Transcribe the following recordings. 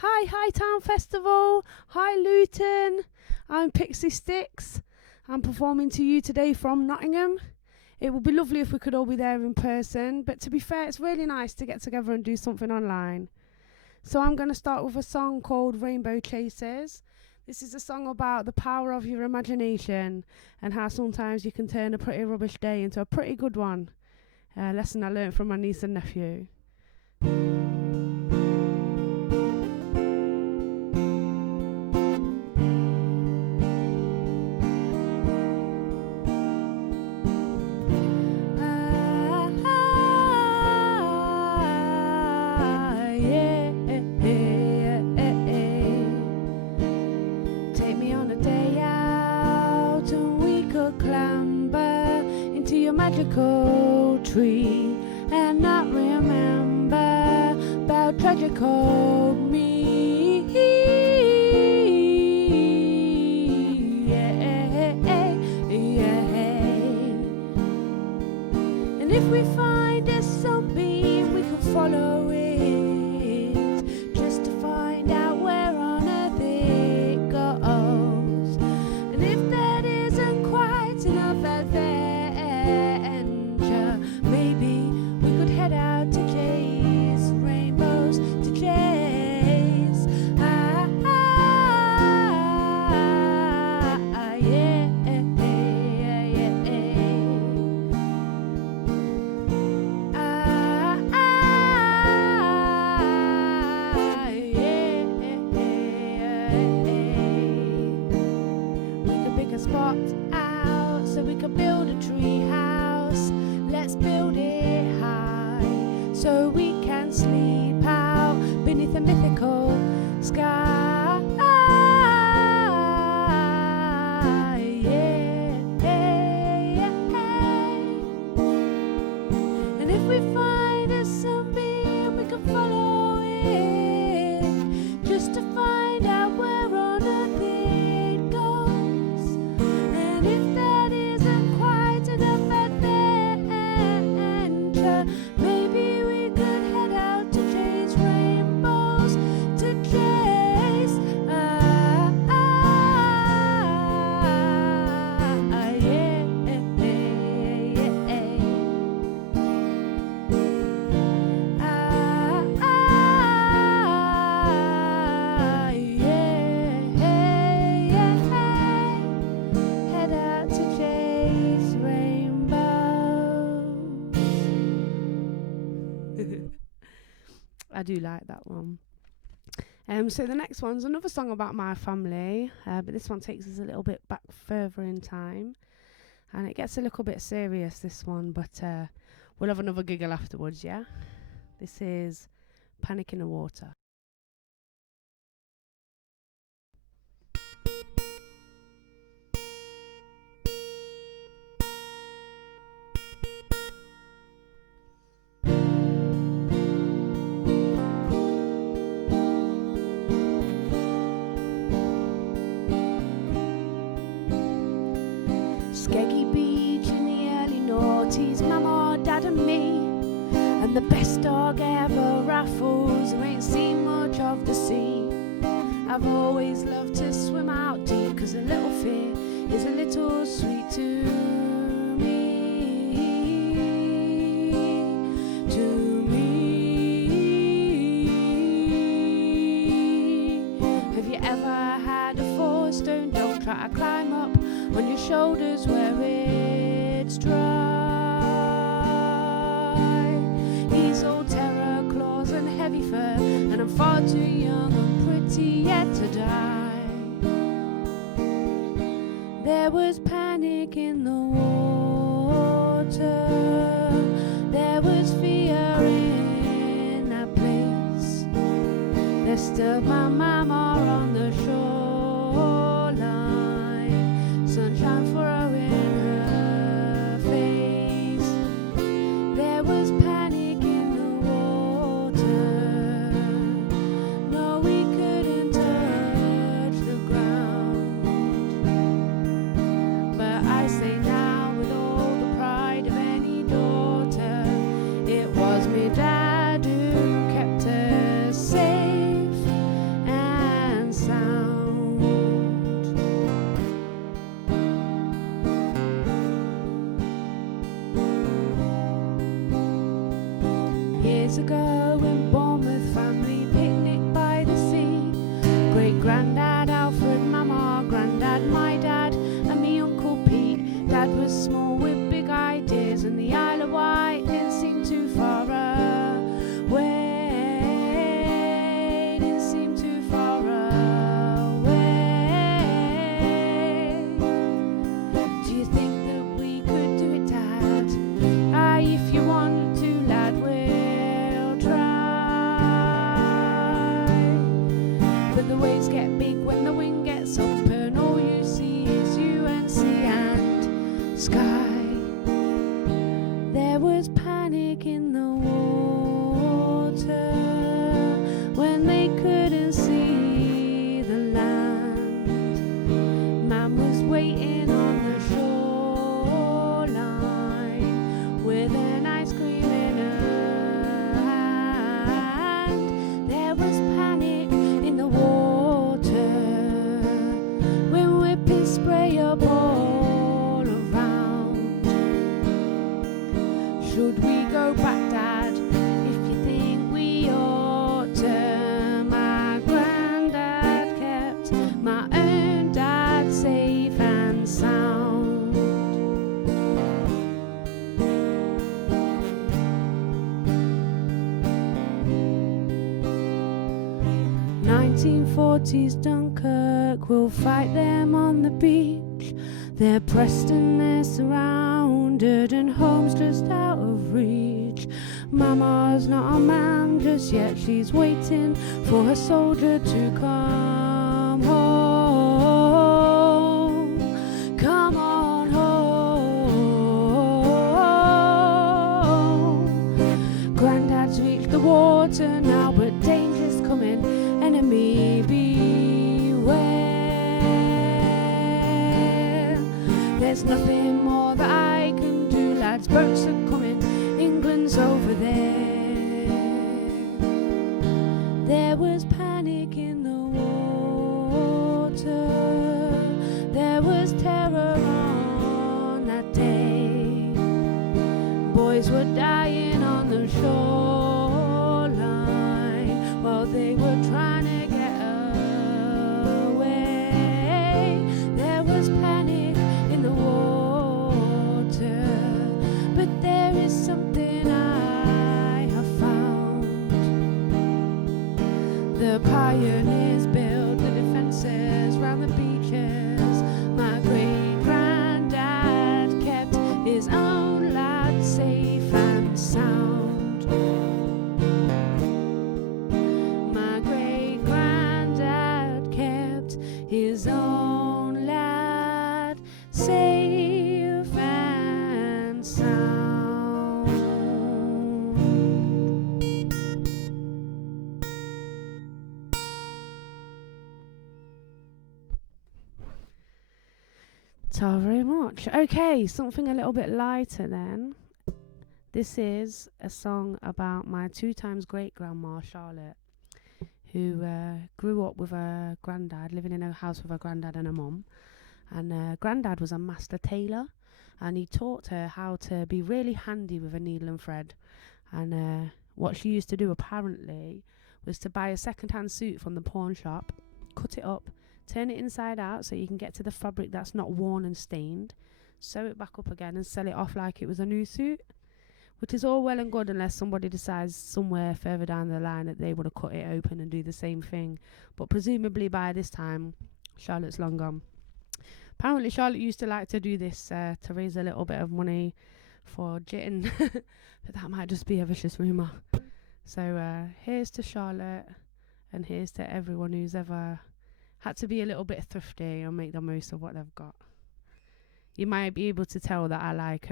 Hi Town Festival. Hi Luton. I'm Pixie Styx. I'm performing to you today from Nottingham. It would be lovely if we could all be there in person, but to be fair, it's really nice to get together and do something online. So I'm going to start with a song called Rainbow Chasers. This is a song about the power of your imagination and how sometimes you can turn a pretty rubbish day into a pretty good one. A lesson I learned from my niece and nephew. Magical tree and not remember about tragical me. And if we find a sunbeam, we can follow it just to find out where on earth it goes. And if that isn't quite enough adventure, maybe we could head out to chase rainbows, to chase. Spot out so we can build a tree house. Let's build it high so we can sleep out beneath a mythical sky. And if we find a sunbeam, we can follow it just to find out where on earth it goes. And if that isn't quite enough adventure, maybe we could head out to chase rainbows, to chase. Head out to chase rainbows. I do like that one. So the next one's another song about my family, but this one takes us a little bit back further in time, and it gets a little bit serious, this one, but we'll have another giggle afterwards, yeah? This is Panic in the Water. Skeggy Beach in the early noughties, Mama, Dad and me, and the best dog ever, Raffles, who ain't seen much of the sea. I've always loved to swim out deep, 'cause a little fear is a little sweet to me. To me. Have you ever had a 4-stone dog try to climb up on your shoulders where it's dry? He's all terror, claws and heavy fur, and I'm far too young and pretty yet to die. There was panic in the water, there was fear in that place. There stood my mama on the shoreline, sunshine furrowing her face. There was panic in the water, no, we couldn't turn Years ago in Bournemouth, family picnic by the sea. Great granddad Alfred, mama, granddad, my dad, and me Uncle Pete. Dad was small with big ideas, and the Isle of Wight didn't seem too far away. Didn't seem too far away. Do you think that we could do it, Dad? Aye, if you want to, lad, we'll try. But the waves get big when the wind gets up, and all you see is you and sea and sky. There was panic in the water when they couldn't see the land. Man was waiting on the shoreline with an ice cream in her hand. There was panic in the water when whipping spray up all around. Should we go back, Dad, if you think we ought to? My granddad kept my own dad safe and sound. 1940s Dunkirk, we'll fight them on the beach. They're pressed and they're surrounded, and home's just out of reach. Mama's not a man just yet, she's waiting for her soldier to come home. Come on home. Granddad's reached the water now, but danger's coming, enemy beware. There's nothing more that I can do, lads, boats are coming, England's over there. There was panic in the water, there was terror on that day. Boys were dying on the shoreline while they were trying to get away. There was panic in the water, but there is something I have found. The pioneers built the defences round the beaches. My great granddad kept his own lad safe and sound. My great granddad kept his own lad safe and sound. So very much. Okay, something a little bit lighter then. This is a song about my 2 times great grandma Charlotte, who grew up with her granddad, living in a house with her granddad and her mum. And granddad was a master tailor, and he taught her how to be really handy with a needle and thread. And what she used to do apparently was to buy a second-hand suit from the pawn shop, cut it up, turn it inside out so you can get to the fabric that's not worn and stained, sew it back up again and sell it off like it was a new suit, which is all well and good unless somebody decides somewhere further down the line that they want to cut it open and do the same thing. But presumably by this time, Charlotte's long gone. Apparently Charlotte used to like to do this to raise a little bit of money for gin, but that might just be a vicious rumour. So here's to Charlotte, and here's to everyone who's ever had to be a little bit thrifty and make the most of what they've got. You might be able to tell that I like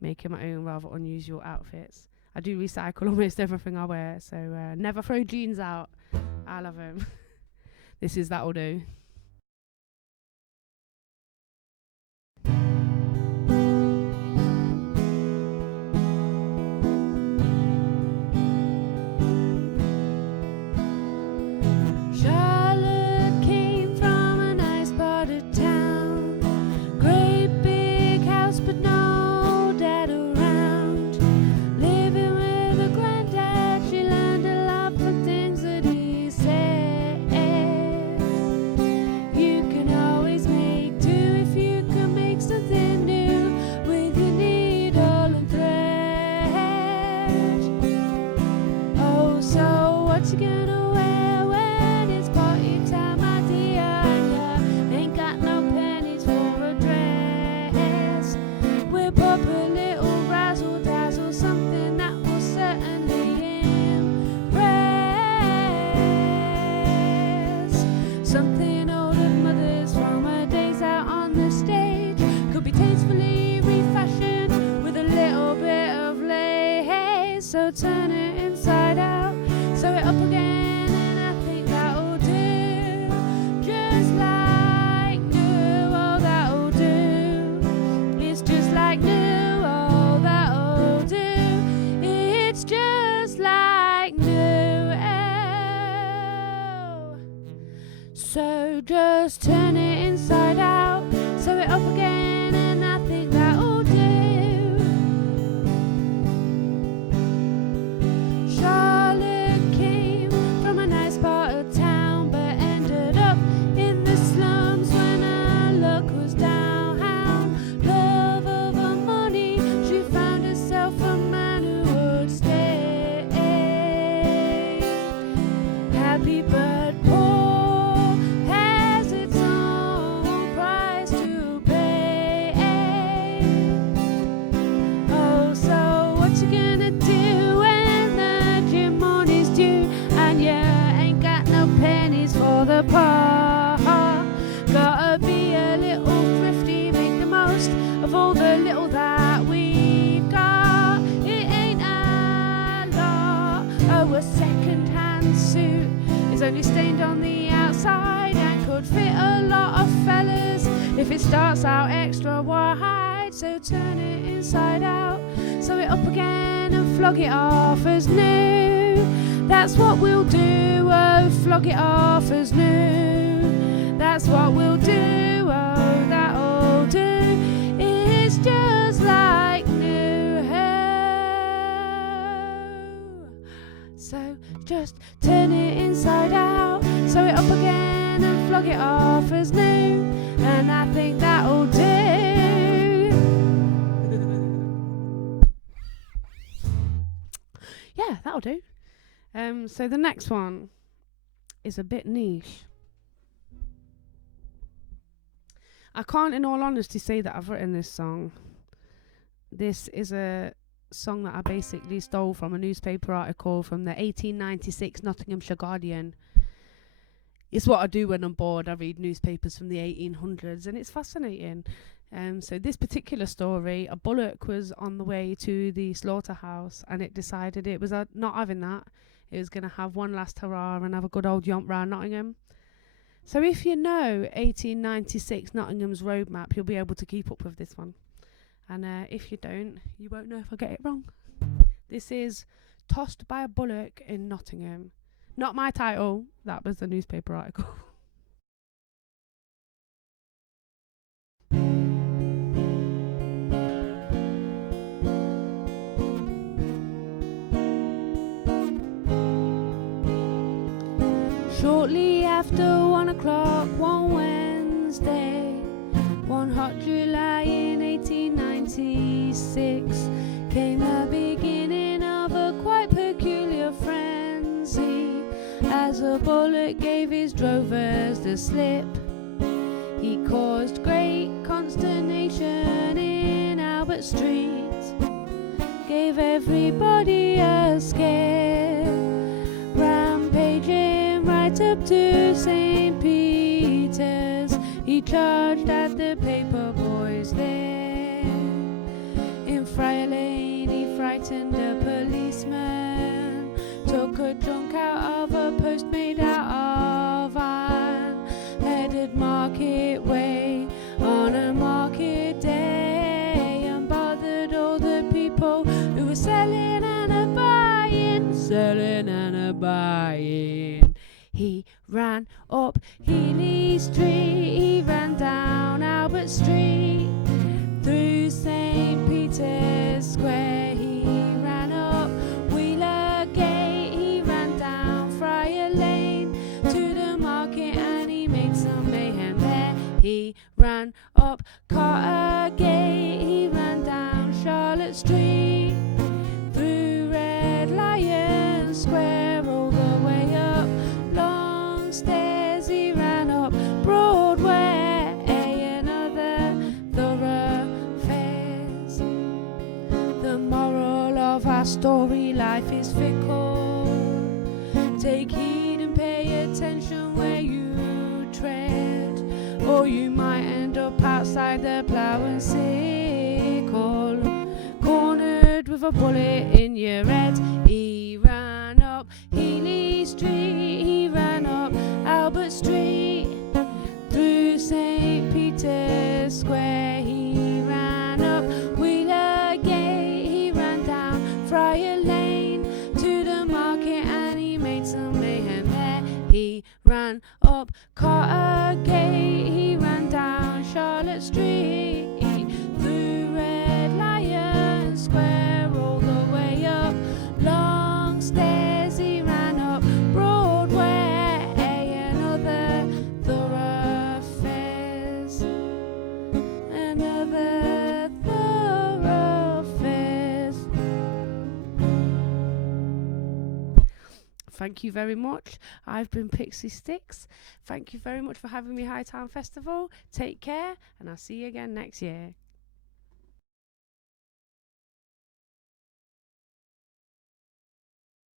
making my own rather unusual outfits. I do recycle almost everything I wear, so never throw jeans out. I love them. This is That'll Do. But no dad around, living with a granddad. so turn it inside out, sew it up again, and I think that'll do. Just like new, oh that'll do. It's just like new, oh that'll do. It's just like new, oh. So just turn it inside out, sew it up again, and I think that'll do. Charlotte came from a nice part of town, but ended up in the slums when her luck was down. Love over money, she found herself a man who would stay. Happy but poor has its own price to pay. Oh, so what you gonna do when the gym money's due and you ain't got no pennies for the par? Gotta be a little thrifty, make the most of all the little that we've got. It ain't a lot. Oh, a second-hand suit is only stained on the outside and could fit a lot of fellas if it starts out extra wide. So turn it inside out, sew it up again, and flog it off as new. That's what we'll do, oh, flog it off as new. That's what we'll do, oh, that'll do. It's just like new, oh. So just turn it inside out, sew it up again, and flog it off as new. And I think that'll do. Yeah, that'll do. So the next one is a bit niche. I can't in all honesty say that I've written this song. This is a song that I basically stole from a newspaper article from the 1896 Nottinghamshire Guardian. It's what I do when I'm bored. I read newspapers from the 1800s and it's fascinating. So this particular story, a bullock was on the way to the slaughterhouse and it decided it was not having that. It was going to have one last hurrah and have a good old yomp round Nottingham. So if you know 1896 Nottingham's roadmap, you'll be able to keep up with this one. And if you don't, you won't know if I get it wrong. This is Tossed by a Bullock in Nottingham. Not my title, that was the newspaper article. Shortly after 1 o'clock one Wednesday, one hot July in 1896, came the beginning of a quite peculiar frenzy. As a bullock gave his drovers the slip, he caused great consternation in Albert Street, gave everybody a scare, rampaging right up to St. Peter's. He charged at the paper boys there. In Friar Lane he frightened a policeman, took a junk out of a post made out of iron, headed Market Way on a market day, and bothered all the people who were selling and a buying. He ran up Healy Street, he ran down Albert Street, through St. Peter's Square, he ran up Wheeler Gate, he ran down Friar Lane to the market and he made some mayhem there. He ran up Carter Gate, he ran down Charlotte Street, through Red Lion Square, all the way up long stairs, he ran up Broadway and other thoroughfares. The moral of our story, life is fickle. Take heed and pay attention where you tread, or you might end up outside the plough and sickle, cornered with a bullet in in your head. He ran up Healy Street, he ran up Albert Street, through St. Peter's Square. He ran up Wheeler Gate, he ran down Friar Lane to the market, and he made some mayhem there. He ran up Carter Gate, he ran down Charlotte Street, through Red Lion Square, all the way up long stairs. He ran up Broadway and other thoroughfares, and other thoroughfares. Thank you very much. I've been Pixie Styx. Thank you very much for having me, Hightown Festival. Take care, and I'll see you again next year.